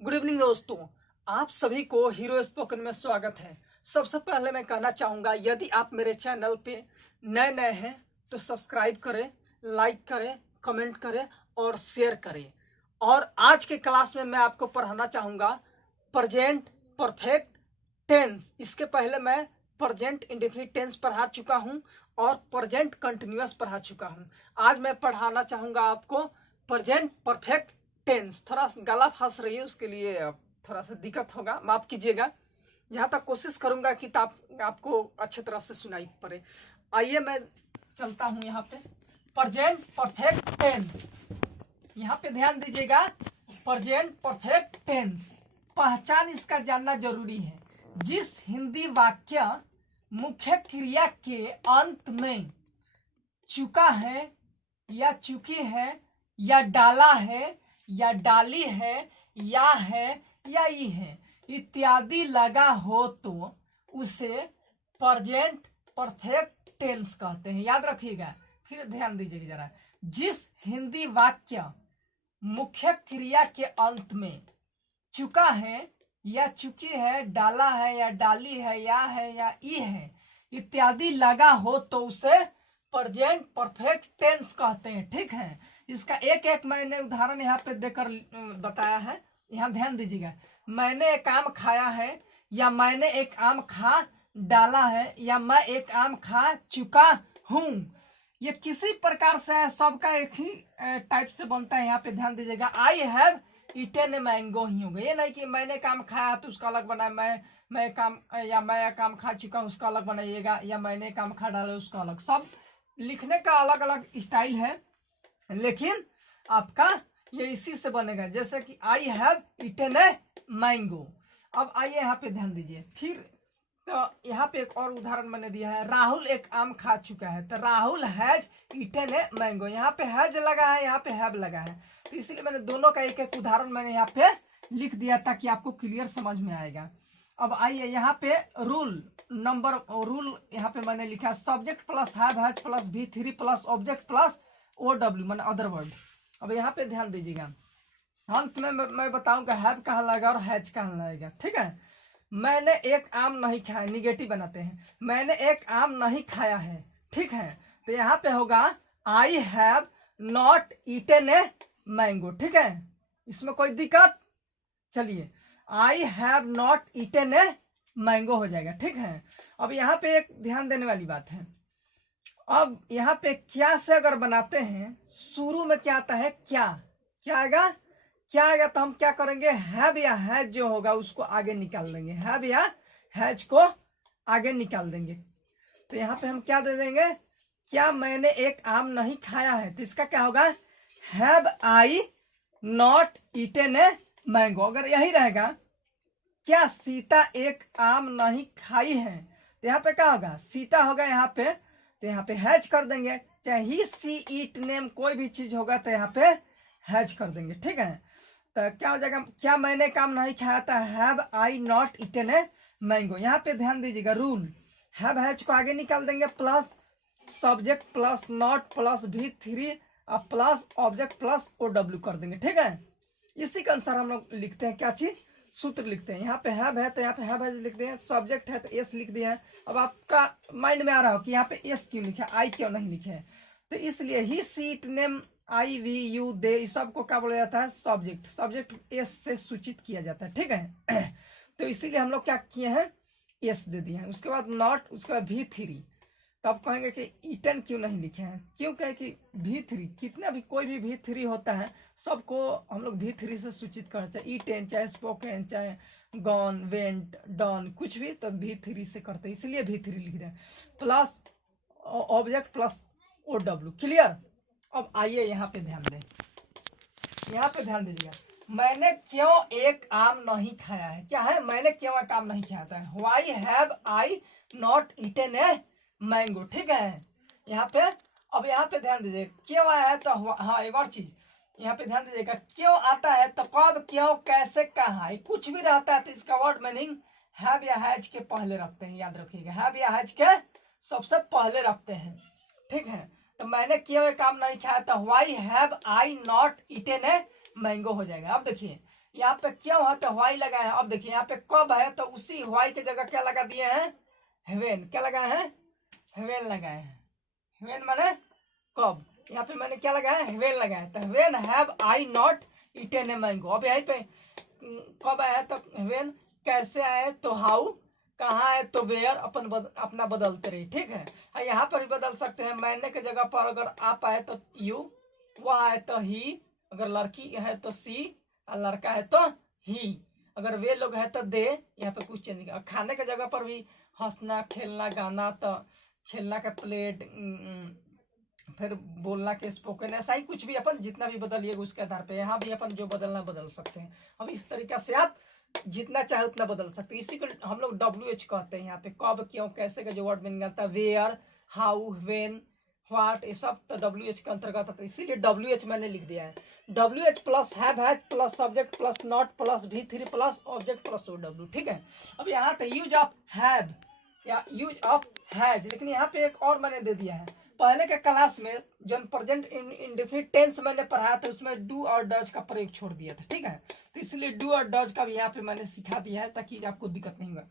Good evening दोस्तों, आप सभी को हीरो स्पोकन में स्वागत है। सबसे पहले मैं कहना चाहूँगा, यदि आप मेरे चैनल पे नए नए हैं तो सब्सक्राइब करें, लाइक करें, कमेंट करें और शेयर करें। और आज के क्लास में मैं आपको पढ़ाना चाहूँगा प्रेजेंट परफेक्ट टेंस। इसके पहले मैं प्रेजेंट इंडेफिनिट टेंस पढ़ा चुका हूँ और प्रेजेंट कंटिन्यूअस पढ़ा चुका हूँ। आज मैं पढ़ाना चाहूँगा आपको प्रेजेंट परफेक्ट टेंस। थोड़ा गला फंस रही है, उसके लिए थोड़ा सा दिक्कत होगा, माफ कीजिएगा। जहाँ तक कोशिश करूँगा कि आपको अच्छी तरह से सुनाई पड़े। आइए मैं चलता हूँ यहाँ पे प्रेजेंट परफेक्ट टेंस। यहाँ पे ध्यान दीजिएगा, प्रेजेंट परफेक्ट टेंस पहचान इसका जानना जरूरी है। जिस हिंदी वाक्य मुख्य क्रिया के अंत में चुका है या चुकी है या डाला है या डाली है या ई है इत्यादि लगा हो तो उसे प्रेजेंट परफेक्ट टेंस कहते हैं। याद रखिएगा, फिर ध्यान दीजिएगा जरा। जिस हिंदी वाक्य मुख्य क्रिया के अंत में चुका है या चुकी है, डाला है या डाली है या ई है इत्यादि लगा हो तो उसे प्रेजेंट परफेक्ट टेंस कहते हैं। ठीक है, इसका एक एक मैंने उदाहरण यहाँ पे देकर बताया है। यहाँ ध्यान दीजिएगा, मैंने एक आम खाया है या मैंने एक आम खा डाला है या मैं एक आम खा चुका हूँ। ये किसी प्रकार से सबका एक ही टाइप से बनता है। यहाँ पे ध्यान दीजिएगा, I have eaten a mango ही होगा। ये नहीं कि मैंने काम खाया तो उसका अलग बनाए, मैं काम खा चुका हूँ उसका अलग बनाइएगा, या मैंने काम खा डाला उसका अलग। सब लिखने का अलग अलग स्टाइल है, लेकिन आपका ये इसी से बनेगा। जैसे कि आई हैव ईटेन ए मैंगो। अब आइए यहाँ पे ध्यान दीजिए, फिर तो यहाँ पे एक और उदाहरण मैंने दिया है, राहुल एक आम खा चुका है। तो Rahul has eaten a mango. यहाँ पे हैज लगा है, यहाँ पे हैव लगा है, तो इसीलिए मैंने दोनों का एक एक उदाहरण मैंने यहाँ पे लिख दिया ताकि आपको क्लियर समझ में आएगा। अब आइए यहाँ पे रूल यहाँ पे मैंने लिखा subject plus have has plus V3 plus object plus OW माने अदर वर्ड। अब यहाँ पे ध्यान दीजिएगा, अंत में मैं बताऊंगा हैव कहाँ लगेगा और हैज कहाँ लगेगा। ठीक है, मैंने एक आम नहीं खाया, निगेटिव बनाते हैं, मैंने एक आम नहीं खाया है। ठीक है, तो यहाँ पे होगा I have not eaten a mango. ठीक है, इसमें कोई दिक्कत? चलिए, I have not eaten a mango हो जाएगा। ठीक है, अब यहाँ पे एक ध्यान देने वाली बात है। अब यहाँ पे क्या से अगर बनाते हैं, शुरू में क्या आता है, क्या आएगा तो हम क्या करेंगे, हैव या हैज जो होगा उसको आगे निकाल देंगे, हैव या हैज को आगे निकाल देंगे। तो यहाँ पे हम क्या दे देंगे, क्या मैंने एक आम नहीं खाया है, तो इसका क्या होगा, have I not eaten a mango. अगर यही रहेगा, क्या सीता एक आम नहीं खाई है, तो यहाँ पे क्या होगा, सीता होगा यहाँ पे, तो यहाँ पे हैज कर देंगे। चाहे ही सी ईट नेम कोई भी चीज होगा तो यहाँ पे हैज कर देंगे। ठीक है, तो क्या हो जाएगा, क्या मैंने काम नहीं खाया था, have I not eaten a mango. यहाँ पे ध्यान दीजिएगा, रूल हैव हैज को आगे निकाल देंगे, plus subject plus not plus V3 plus object plus OW कर देंगे। ठीक है, इसी के अनुसार हम लोग लिखते हैं, क्या चीज, सूत्र लिखते हैं। यहाँ पे हैव है तो यहाँ पे हैव हैज लिख दिए, सब्जेक्ट है तो एस लिख दिए हैं। अब आपका माइंड में आ रहा हो कि यहाँ पे एस क्यों लिखे, आई क्यों नहीं लिखे, तो इसलिए he she it name I we you they, इस सबको क्या बोला जाता है, सब्जेक्ट एस से सूचित किया जाता है। ठीक है, तो इसीलिए हम लोग क्या किए हैं, एस दे दिए हैं। उसके बाद नॉट, उसके बाद V3। तब कहेंगे कि ईटन क्यों नहीं लिखे हैं, क्यों कहे कि V3 कितना भी कोई भी V3 होता है सबको हम लोग V3 से सूचित करते हैं। ईटेन चाहे स्पोकन चाहे गॉन वेंट डन कुछ भी तो V3 से करते हैं, इसलिए V3 लिख रहे हैं, plus object plus OW। Clear? अब आइए यहाँ पे ध्यान दें, यहाँ पे ध्यान दीजिएगा, मैंने क्यों एक आम नहीं खाया है, क्या है, मैंने क्यों एक आम नहीं खाया था, why have I not eaten a mango. ठीक है, यहाँ पे अब यहाँ पे ध्यान दीजिए, क्यों आया है तो हाँ एक और चीज यहाँ पे ध्यान दीजिएगा, क्यों आता है तो कब क्यों कैसे कहाँ, कुछ भी रहता है तो इसका वर्ड मीनिंग हैव या हैज के पहले रखते हैं। याद रखिएगा, हैव या हैज के सबसे पहले रखते हैं। ठीक है, तो मैंने क्यों ये काम नहीं खाया था, why have I not eaten a mango हो जाएगा। अब देखिए यहाँ पे क्या हुआ तो व्हाई लगाए हैं। अब देखिए यहाँ पे कब है तो उसी व्हाई की जगह क्या लगा दिए हैं, हेवेन। क्या लगाए हैं, हेवेन लगाए हैं। हेवेन माने कब, यहाँ पे मैंने क्या लगाया, हेवेन लगाया। तो heaven have I not eaten a mango. अब यहीं पे कब आया तो हेवेन, कैसे आए तो हाउ, कहाँ है तो वेयर, अपना बदलते रही। ठीक है, और यहाँ पर भी बदल सकते हैं। मैंने के जगह पर अगर आप आए तो यू, वह आए तो ही, अगर लड़की है तो सी, और लड़का है तो ही, अगर वे लोग है तो दे। यहाँ पे कुछ चेंज नहीं। और खाने के जगह पर भी हंसना, खेलना, गाना तो खेलना का प्लेट, फिर बोलना के स्पोकन, ऐसा ही कुछ भी अपन जितना भी बदलिएगा उसके आधार पे यहाँ भी अपन जो बदलना बदल सकते हैं। हम इस तरीका से आप जितना चाहे उतना बदल सकते हैं। इसी को हम लोग WH कहते हैं। यहाँ पे कब, क्यों, कैसे का जो वर्ड मीनिंग आता है, वेयर, हाउ, व्हेन, व्हाट, ये सब तो WH के अंतर्गत आता है। इसीलिए WH मैंने लिख दिया है। WH plus have, has plus subject plus not plus V3 plus object plus OW। ठीक है, अब यहाँ पे यूज ऑफ हैव या यूज ऑफ हैज, लेकिन यहाँ पे एक और मैंने दे दिया है। पहले के क्लास में जो प्रेजेंट इंडेफिनिट टेंस मैंने पढ़ाया था उसमें डू और डज का प्रयोग छोड़ दिया था। ठीक है, तो इसलिए डू और डज का भी यहाँ पे मैंने सिखा दिया है ताकि आपको दिक्कत नहीं होगा।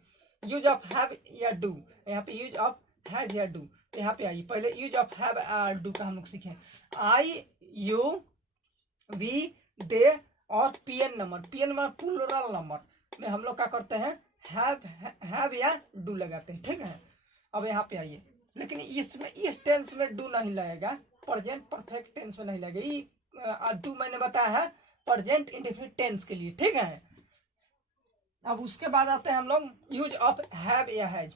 यूज ऑफ हैव या डू, यहाँ पे यूज ऑफ हैज या डू। यहाँ पे आइए, पहले यूज ऑफ हैव डू का हम लोग सीखें। आई, यू, वी, दे और PN number, PN number plural number में हम लोग क्या करते हैं, हैव या डू लगाते हैं। ठीक है, अब यहाँ पे आइए, लेकिन इसमें इस टेंस में डू नहीं लगेगा, प्रेजेंट परफेक्ट टेंस में नहीं लगेगा। डू मैंने बताया है प्रेजेंट इंडेफिनिट टेंस के लिए। ठीक है, अब उसके बाद आते हैं हम लोग यूज ऑफ हैव या हैज,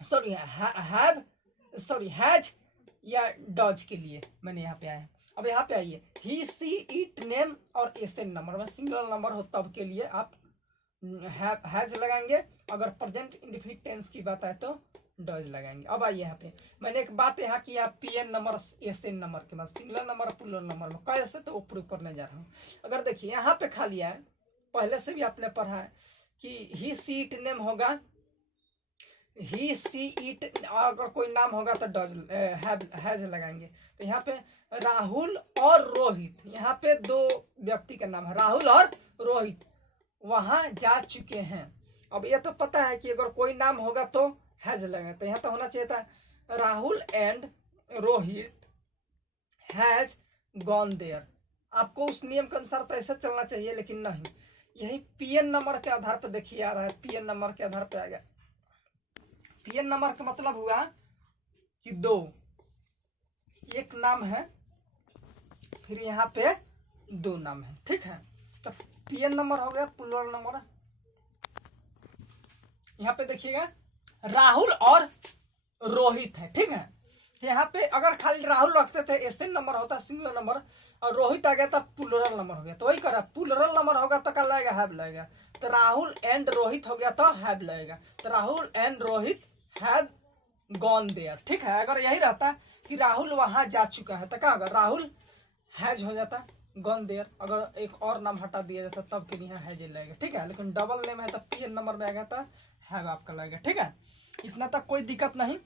सॉरी हैज या डज के लिए मैंने यहाँ पे आया। अब यहाँ पे आइए, ही, सी, इट, नेम और एसएन नंबर में सिंगल नंबर हो तब के लिए आप हैज लगाएंगे। अगर प्रेजेंट इंडेफिनिट टेंस की बात है तो डज लगाएंगे। अब आइए यहाँ पे मैंने एक बात यहाँ की, आप PN नंबर SN नंबर के बाद सिंगल नंबर और प्लूरल नंबर में कैसे तो वो प्रयोग करने जा रहा हूँ। अगर देखिए यहाँ पे खा लिया है, पहले से भी आपने पढ़ा है कि ही, सी, इट, नेम होगा, ही, सी, इट, अगर कोई नाम होगा तो डज हैज लगाएंगे। तो यहाँ पे राहुल और रोहित, यहाँ पे दो व्यक्ति का नाम है, राहुल और रोहित, वहां जा चुके हैं। अब ये तो पता है कि अगर कोई नाम होगा तो हैज लगेगा, तो यहाँ तो होना चाहिए था Rahul and Rohit has gone there. आपको उस नियम के अनुसार तो ऐसा चलना चाहिए, लेकिन नहीं, यही PN नंबर के आधार पर देखिए आ रहा है, PN नंबर के आधार पर आ गया। PN नंबर का मतलब हुआ कि दो, एक नाम है फिर यहाँ पे दो नाम है। ठीक है, तो PN नंबर हो गया प्लूरल नंबर। यहाँ पे देखिएगा राहुल और रोहित है। ठीक है, यहाँ पे अगर खाली राहुल रखते थे SN नंबर होता सिंगल नंबर, और रोहित आ गया था प्लूरल नंबर हो गया, तो वही करा, प्लूरल नंबर होगा तो क्या लगेगा, हैव लगेगा। तो राहुल एंड रोहित हो गया तो हैव लगेगा, तो Rahul and Rohit have gone there. ठीक है, अगर यही रहता कि राहुल वहां जा चुका है तो क्या होगा, राहुल हैज हो जाता, गॉन देयर। अगर एक और नाम हटा दिया जाता तब के लिए हैज लगेगा। ठीक है, लेकिन डबल नेम है तो PN नंबर में आ गया था हैव आपका लगेगा। ठीक है, इतना तक कोई दिक्कत नहीं।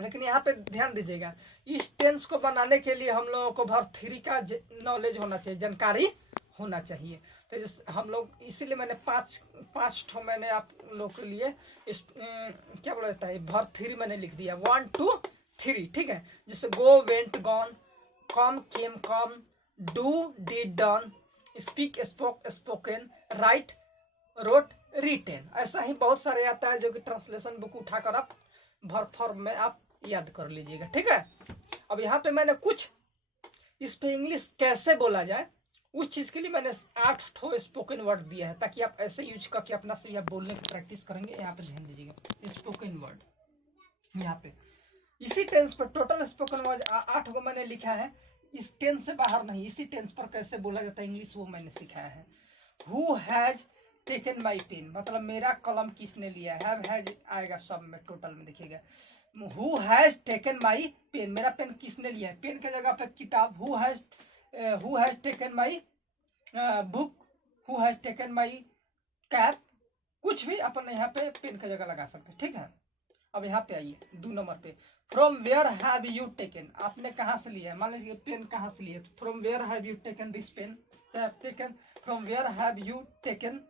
लेकिन यहाँ पे ध्यान दीजिएगा, इस टेंस को बनाने के लिए हम लोगों को वर्ब 3 का नॉलेज होना चाहिए, जानकारी होना चाहिए। तो हम लोग इसीलिए मैंने पांच ठो मैंने आप लोग के लिए क्या बोला जाता है, वर्ब 3 मैंने लिख दिया, 1 2 3। ठीक है, जैसे go, went, gone, come, came, come, do, did, done, speak, spoke, spoken, write, wrote, written. ऐसा ही बहुत सारे आता है जो कि ट्रांसलेशन बुक उठाकर आप वर्ब फॉर्म में आप याद कर लीजिएगा। ठीक है, अब यहाँ पे मैंने कुछ इस पे इंग्लिश कैसे बोला जाए उस चीज के लिए मैंने 8 ठो स्पोकन वर्ड दिया है, ताकि आप ऐसे यूज करके अपना से आप बोलने की प्रैक्टिस करेंगे। यहाँ पे ध्यान दीजिएगा, स्पोकन वर्ड यहाँ पे इसी टेंस पर टोटल स्पोकन वर्ड 8 को मैंने लिखा है। इस टेंस से बाहर नहीं, इसी टेंस पर कैसे बोला जाता है इंग्लिश वो मैंने सिखाया है। Who has taken my pen, मतलब मेरा कलम किसने लिया है, हैज आएगा सब में टोटल में देखिएगा। Who has taken my pen, मेरा पेन किसने लिया है, पेन के जगह पे किताब, who has taken my book, who has taken my cap, कुछ भी अपन यहाँ पे पेन की जगह लगा सकते हैं। ठीक है, अब यहाँ पे आइए 2 नंबर पे, from where have you taken, आपने कहाँ से लिया है, मान लीजिए पेन कहाँ से लिए, from where have you taken this pen, taken from where have you taken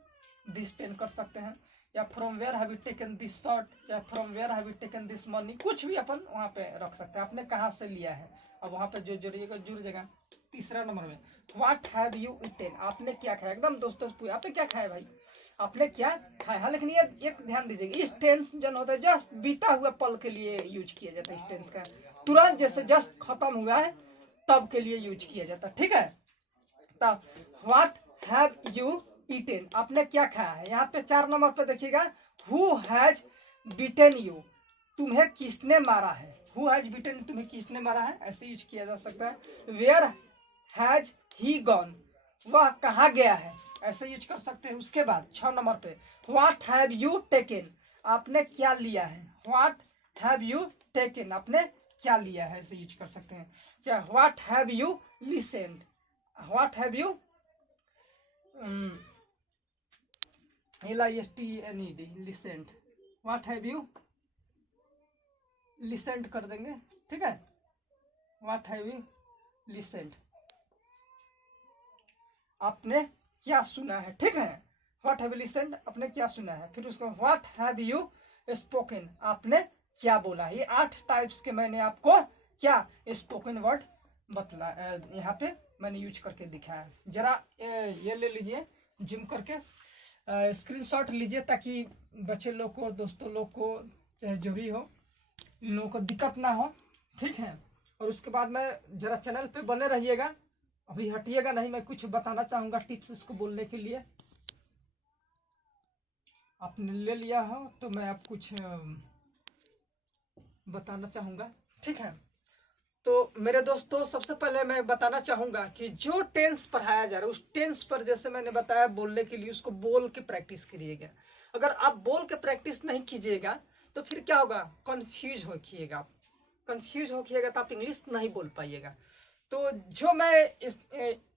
this pen कर सकते हैं, या from where have you taken this shirt, या from where have you taken this money, कुछ भी अपन वहाँ पे रख सकते हैं, आपने कहाँ से लिया है। अब वहाँ पे जो जुड़िएगा जुड़ जाएगा। तीसरा नंबर में व्हाट हैव यू ईटेन, आपने क्या खाया, एकदम दोस्तों आपने क्या खाया भाई, आपने क्या खाया। हाँ लेकिन ये एक ध्यान दीजिएगा, इस टेंस जो होता है जस्ट बीता हुआ पल के लिए यूज किया जाता है, इस टेंस का तुरंत जैसे जस्ट खत्म हुआ है तब के लिए यूज किया जाता है, ठीक है। तब व्हाट हैव यू ईटेन, आपने क्या खाया है। यहाँ पे 4 नंबर पे देखिएगा, हु हैज बीटन यू, तुम्हें किसने मारा है, हु हैज बीटन, तुम्हें किसने मारा है, ऐसे यूज किया जा सकता है। वेयर हैज ही गॉन, वह कहाँ गया है, ऐसे यूज कर सकते हैं। उसके बाद 6 नंबर पे व्हाट हैव यू टेकन, आपने क्या लिया है, व्हाट हैव यू टेकन, आपने क्या लिया है, ऐसे यूज कर सकते हैं। क्या what have you लिसेंड, what have you LISTENED लिसेंड, what have you लिसेंड कर देंगे, ठीक है। व्हाट हैव यू लिसेंड, आपने क्या सुना है, ठीक है। व्हाट हैव यू लिसेंड, आपने क्या सुना है। फिर उसको व्हाट हैव यू स्पोकन, आपने क्या बोला। ये 8 टाइप्स के मैंने आपको क्या स्पोकन वर्ड बतला, यहाँ पे मैंने यूज करके दिखाया। जरा ये ले लीजिए जिम करके स्क्रीनशॉट लीजिए, ताकि बच्चे लोग को, दोस्तों लोग को, चाहे जो भी हो, इन लोगों को दिक्कत ना हो, ठीक है। और उसके बाद में जरा चैनल पे बने रहिएगा, अभी हटिएगा नहीं, मैं कुछ बताना चाहूंगा टिप्स इसको बोलने के लिए। आपने ले लिया हो तो मैं आप कुछ बताना चाहूंगा, ठीक है। तो मेरे दोस्तों सबसे पहले मैं बताना चाहूंगा कि जो टेंस पढ़ाया जा रहा है उस टेंस पर, जैसे मैंने बताया बोलने के लिए, उसको बोल के प्रैक्टिस करिएगा। अगर आप बोल के प्रैक्टिस नहीं कीजिएगा तो फिर क्या होगा, कंफ्यूज होइएगा आप, कंफ्यूज होइएगा तो आप इंग्लिश नहीं बोल पाइएगा। तो जो मैं इस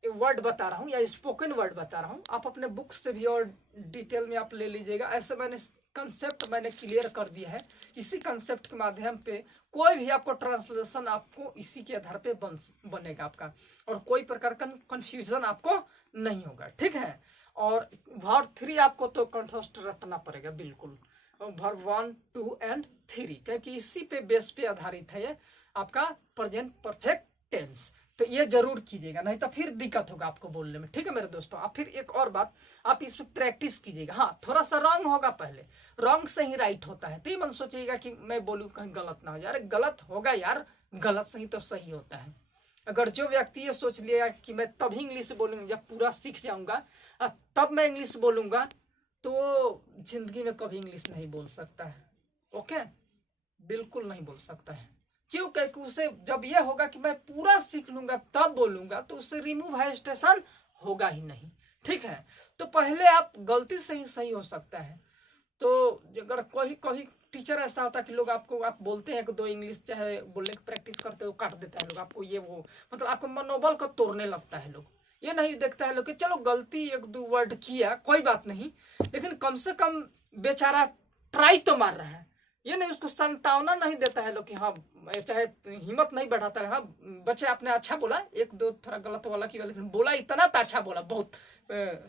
वर्ड बता रहा हूँ या स्पोकन वर्ड बता रहा हूँ, आप अपने बुक से भी और डिटेल में आप ले लीजिएगा। ऐसे मैंने कंसेप्ट मैंने क्लियर कर दिया है, इसी कंसेप्ट के माध्यम पे कोई भी आपको ट्रांसलेशन आपको इसी के आधार पे बनेगा आपका, और कोई प्रकार का कंफ्यूजन आपको नहीं होगा, ठीक है। और वर्ब 3 आपको तो कंठस्थ रटना पड़ेगा बिल्कुल, वर्ब 1, 2 एंड 3, क्योंकि इसी पे बेस पे आधारित है ये आपका प्रेजेंट परफेक्ट टेंस। तो ये जरूर कीजिएगा, नहीं तो फिर दिक्कत होगा आपको बोलने में, ठीक है मेरे दोस्तों। आप फिर एक और बात, आप इस पे प्रैक्टिस कीजिएगा। हाँ थोड़ा सा रॉन्ग होगा, पहले रॉन्ग से ही राइट होता है, तो ये मन सोचिएगा कि मैं बोलूँ कहीं गलत ना हो जाए, अरे गलत होगा यार, गलत सही तो सही होता है। अगर जो व्यक्ति ये सोच लिया कि मैं तभी इंग्लिश बोलूंगा जब पूरा सीख जाऊंगा तब मैं इंग्लिश बोलूंगा, तो जिंदगी में कभी इंग्लिश नहीं बोल सकता है, ओके, बिल्कुल नहीं बोल सकता है। क्यों, क्योंकि उसे जब यह होगा कि मैं पूरा सीख लूंगा तब बोलूंगा, तो उससे रिमूव हाई स्टेशन होगा ही नहीं, ठीक है। तो पहले आप गलती से ही सही हो सकता है। तो अगर कोई टीचर ऐसा होता है कि लोग आपको, आप बोलते हैं कि 2 इंग्लिश चाहे बोलने की प्रैक्टिस करते हो, काट देता है लोग आपको, ये वो मतलब आपको मनोबल को तोड़ने लगता है लोग। ये नहीं देखता है लोग कि चलो गलती 1-2 वर्ड किया कोई बात नहीं, लेकिन कम से कम बेचारा ट्राई तो मार रहा है। ये नहीं, उसको संतावना नहीं देता है लोग कि हाँ, चाहे हिम्मत नहीं बढ़ाता है, हाँ बच्चे आपने अच्छा बोला, 1-2 थोड़ा गलत वाला किया, लेकिन बोला इतना तो अच्छा बोला, बहुत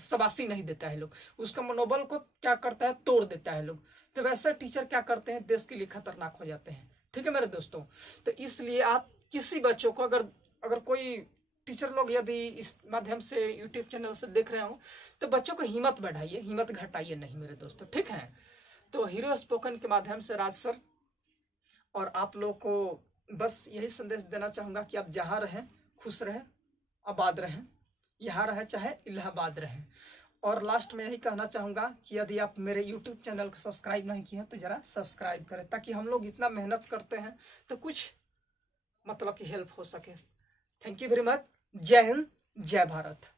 शाबाशी नहीं देता है लोग, उसका मनोबल को क्या करता है, तोड़ देता है लोग। तो वैसे टीचर क्या करते हैं, देश के लिए खतरनाक हो जाते हैं, ठीक है मेरे दोस्तों। तो इसलिए आप किसी बच्चों को, अगर कोई टीचर लोग यदि इस माध्यम से यूट्यूब चैनल से देख रहे हो, तो बच्चों को हिम्मत बढ़ाइए, हिम्मत घटाइए नहीं मेरे दोस्तों, ठीक है। तो हीरो स्पोकन के माध्यम से राज सर और आप लोगों को बस यही संदेश देना चाहूँगा कि आप जहाँ रहें खुश रहें, आबाद रहें, यहाँ रहें चाहे इलाहाबाद रहें। और लास्ट में यही कहना चाहूँगा कि यदि आप मेरे यूट्यूब चैनल को सब्सक्राइब नहीं किए हैं तो ज़रा सब्सक्राइब करें, ताकि हम लोग इतना मेहनत करते हैं तो कुछ मतलब की हेल्प हो सके। Thank you very much. जय हिंद, जय भारत।